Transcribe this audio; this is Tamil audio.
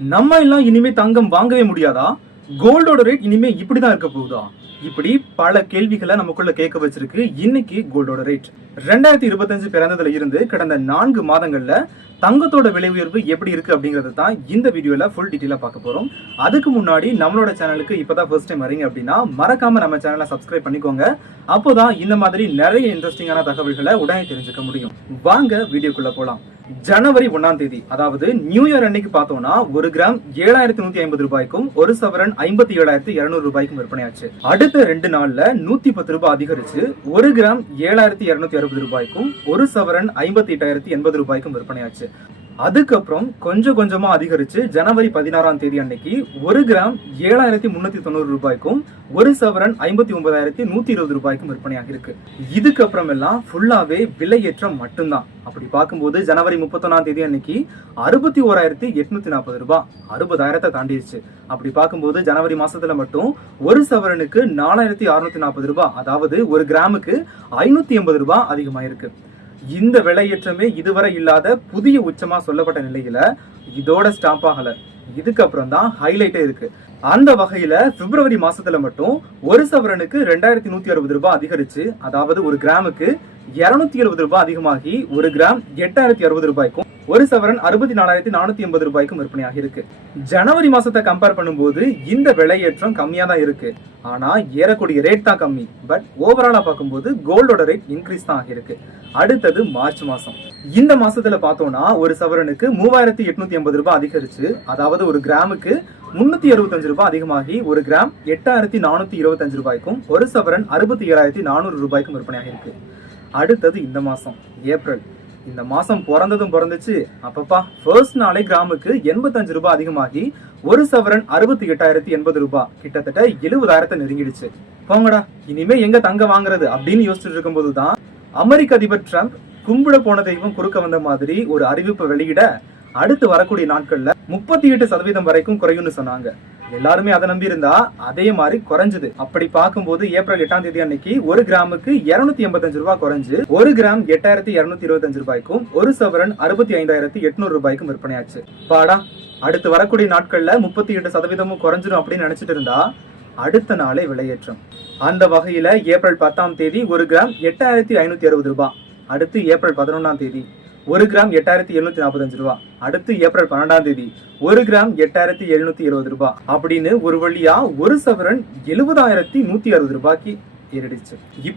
நம்ம எல்லாம் இனிமே தங்கம் வாங்கவே முடியாதா? கோல்டோட ரேட் இனிமே இப்படிதான் இருக்க போகுதா? இப்படி பல கேள்விகளை நமக்குள்ள கேட்க வச்சிருக்கு. இன்னைக்கு கோல்டோட ரேட் ரெண்டாயிரத்தி இருபத்தஞ்சு பிறந்ததுல இருந்து கடந்த நான்கு மாதங்கள்ல தங்கத்தோட விலை உயர்வு எப்படி இருக்கு அப்படிங்கிறது தான் இந்த வீடியோல ஃபுல் டீட்டெயிலா பார்க்க போறோம். அதுக்கு முன்னாடி நம்மளோட சேனலுக்கு இப்பதான் ஃபர்ஸ்ட் டைம் வரீங்க அப்படின்னா மறக்காம நம்ம சேனலை சப்ஸ்கிரைப் பண்ணிக்கோங்க. அப்போதான் இந்த மாதிரி நிறைய இன்ட்ரெஸ்டிங்கான தகவல்களை உடனே தெரிஞ்சுக்க முடியும். வாங்க வீடியோக்குள்ள போலாம். ஜனவரி ஒன்னாம் தேதி அதாவது நியூ இயர் அன்னைக்கு பார்த்தோம்னா ஒரு கிராம் ஏழாயிரத்தி நூத்தி ஐம்பது ரூபாய்க்கும் ஒரு சவரன் ஐம்பத்தி ஏழாயிரத்தி இருநூறு ரூபாய்க்கும் விற்பனையாச்சு. அடுத்த ரெண்டு நாள்ல நூத்தி பத்து ரூபாய் அதிகரிச்சு ஒரு கிராம் ஏழாயிரத்தி இருநூத்தி அறுபது ரூபாய்க்கும் ஒரு சவரன் ஐம்பத்தி எட்டாயிரத்தி எண்பது ரூபாய்க்கும் விற்பனையாச்சு. அதுக்கப்புறம் கொஞ்சம் கொஞ்சமா அதிகரிச்சு ஜனவரி பதினாறாம் தேதி அன்னைக்கு ஒரு கிராம் ஏழாயிரத்தி முன்னூத்தி தொண்ணூறு ரூபாய்க்கும் ஒரு சவரன் ஐம்பத்தி ஒன்பதாயிரத்தி நூத்தி இருபது ரூபாய்க்கும் விற்பனையாக இருக்கு. இதுக்கப்புறம் எல்லாம் ஃபுல்லாவே விலையேற்றம் மட்டும்தான். அப்படி பார்க்கும்போது ஜனவரி முப்பத்தொன்னாம் தேதி அன்னைக்கு அறுபத்தி ஓராயிரத்தி எட்நூத்தி நாற்பது ரூபாய் அறுபதாயிரத்தை தாண்டிடுச்சு அப்படி பார்க்கும்போது ஜனவரி மாசத்துல மட்டும் ஒரு சவரனுக்கு நாலாயிரத்தி அறுநூத்தி நாற்பது ரூபாய் அதாவது ஒரு கிராமுக்கு ஐநூத்தி எண்பது ரூபாய் அதிகமாயிருக்கு. இந்த விலையேற்றமே இதுவரை இல்லாத புதிய உச்சமா சொல்லப்பட்ட நிலையில இதோட ஸ்டாப் ஆகல. இதுக்கப்புறம் தான் ஹைலைட்டே இருக்கு. அந்த வகையில பிப்ரவரி மாசத்துல மட்டும் ஒரு சவரனுக்கு ரெண்டாயிரத்தி நூத்தி அறுபது ரூபாய் அதிகரிச்சு அதாவது ஒரு கிராமுக்கு இருநூத்தி எழுபது ரூபாய் அதிகமாகி ஒரு கிராம் எட்டாயிரத்தி அறுபது ரூபாய்க்கும் ஒரு சவரன் அறுபத்தி நாலாயிரத்தி நானூத்தி எண்பது ரூபாய்க்கும் விற்பனையாக இருக்கு. ஜனவரி மாசத்தை கம்பேர் பண்ணும்போது இந்த விலையேற்றம் கம்மியா தான் இருக்கு. ஆனா ஏறக்கூடிய ரேட் தான் கம்மி. பட் ஓவராலா பார்க்கும்போது கோல்டோட ரேட் இன்க்ரீஸ் தான் ஆகியிருக்கு அடுத்தது மார்ச் மாசம். இந்த மாசத்துல பார்த்தோம்னா ஒரு சவரனுக்கு மூவாயிரத்தி எட்நூத்தி எண்பது ரூபாய் அதிகரிச்சு அதாவது ஒரு கிராமுக்கு முன்னூத்தி அறுபத்தஞ்சு ரூபாய் அதிகமாகி ஒரு கிராம் எட்டாயிரத்தி நானூத்தி இருபத்தஞ்சு ரூபாய்க்கும் ஒரு சவரன் அறுபத்தி ஏழாயிரத்தி நானூறு ரூபாய்க்கும் விற்பனையாக இருக்கு. அடுத்தது இந்த மாசம் ஏப்ரல். இந்த மாசம் பிறந்ததும் பிறந்துச்சு. அப்பப்பா ஃபர்ஸ்ட் நாளே கிராமுக்கு எண்பத்தஞ்சு ரூபாய் அதிகமாகி ஒரு சவரன் அறுபத்தி எட்டாயிரத்தி எண்பது ரூபாய். கிட்டத்தட்ட எழுபதாயிரத்தை நெருங்கிடுச்சு. போங்கடா இனிமே எங்க தங்க வாங்குறது அப்படின்னு யோசிச்சுட்டு இருக்கும்போது தான் அமெரிக்க அதிபர் ட்ரம்ப் கும்பிட போன தெய்வம் குறுக்க வந்த மாதிரி ஒரு அறிவிப்பை வெளியிட அடுத்து வரக்கூடிய நாட்கள்ல முப்பத்தி எட்டு சதவீதம் வரைக்கும் குறையும்னு சொன்னாங்க. எல்லாருமே அதை நம்பி இருந்தா அதே மாதிரி குறைஞ்சது. அப்படி பார்க்கும்போது ஏப்ரல் எட்டாம் தேதி அன்னைக்கு ஒரு கிராமுக்கு இருநூத்தி எண்பத்தஞ்சு ரூபாய் குறைஞ்சு ஒரு கிராம் எட்டாயிரத்தி இருநூத்தி இருபத்தஞ்சு ரூபாய்க்கும் ஒரு சவரன் அறுபத்தி ஐந்தாயிரத்தி எட்நூறு ரூபாய்க்கும் விற்பனையாச்சு. பாடா அடுத்து வரக்கூடிய நாட்கள்ல முப்பத்தி எட்டு சதவீதமும் குறைஞ்சிரும் அப்படின்னு நினைச்சிட்டு இருந்தா அடுத்த நாளே விலையேற்றம். அந்த வகையில ஏப்ரல் பத்தாம் தேதி ஒரு கிராம் எட்டாயிரத்தி ஐநூத்தி அறுபது ரூபாய். அடுத்து ஏப்ரல் பதினொன்னாம் தேதி ஒரு கிராம் எட்டாயிரத்தி எழுநூத்தி நாற்பத்தஞ்சு ரூபாய் அடுத்து ஏப்ரல் பன்னெண்டாம் தேதி ஒரு கிராம் எட்டாயிரத்தி எழுநூத்தி எழுபது ரூபாய் அப்படின்னு ஒரு வழியா ஒரு சவரன் எழுபதாயிரத்தி நூத்தி அறுபது ரூபாய்க்கு ஏறிடுச்சு.